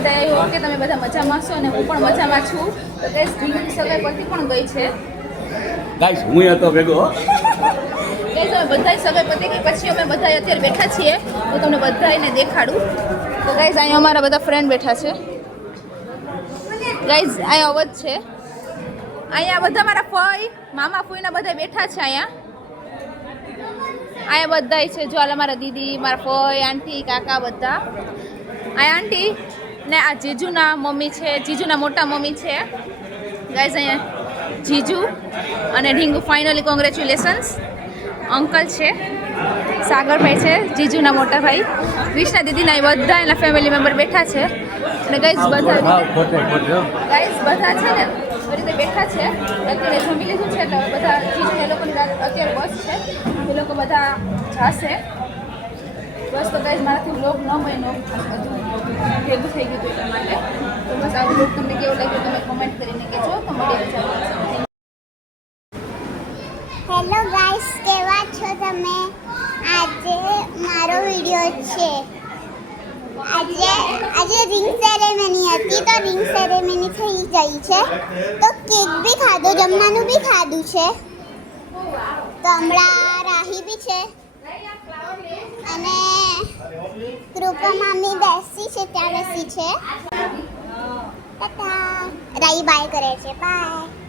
બધા આવ્યો કે તમે બધા મજામાં છો અને હું પણ મજામાં છું. તો ગાઈસ ઢીંગલી સગાઈ પરથી પણ ગઈ છે. ગાઈસ હું હતો ભેગો. ગાઈસ અમે બધા સગાઈ પતી ગઈ પછી અમે બધા અત્યારે બેઠા છીએ. તો તમને બધાને દેખાડું. તો ગાઈસ અહીંયા અમારા બધા ફ્રેન્ડ બેઠા છે. ગાઈસ અહીંયા અવધ છે. અહીંયા બધા મારા ફઈ મામા ફઈના બધા બેઠા છે અહીંયા બધા છે. જો આ મારા દીદી મારા ફઈ આંટી કાકા બધા. અહીંયા આંટી ને આ જીજુના મમ્મી છે. જીજુના મોટા મમ્મી છે. ગાઈસ અહીંયા જીજુ અને ઢીંગુ ફાઇનલી કોંગ્રેચ્યુલેશન્સ. અંકલ છે સાગરભાઈ છે જીજુના મોટા ભાઈ. કૃષ્ણા દીદીના એ બધા એના ફેમિલી મેમ્બર બેઠા છે. અને ગાઈસ બધા છે ને રીતે બેઠા છે. અત્યારે જમી લીધું છે એટલે બધા જીજુ એ લોકોની અત્યારે બસ છે. એ લોકો બધા જશે બસ. તો ગાઈસ મારાથી વ્લોગ ન બન્યો ભેગું થઈ ગયું એટલા માટે. તો બસ આ વ્લોગ તમને કેવો લાગ્યો તમે કોમેન્ટ કરીને કહેજો. તો મળીએ. હેલો ગાઈસ, કેવા છો તમે? આજે મારો વિડિયો છે. આજે રિંગ સેરેમની હતી તો રિંગ સેરેમની થઈ ગઈ છે. તો કેક બી ખાધો, જમવાનું બી ખાધું છે. તો હમણાં રાહી બી છે અને કૃપા મામી બેસી છે, ત્યાં બેસી છે. રાહી બાય કરે છે. બાય.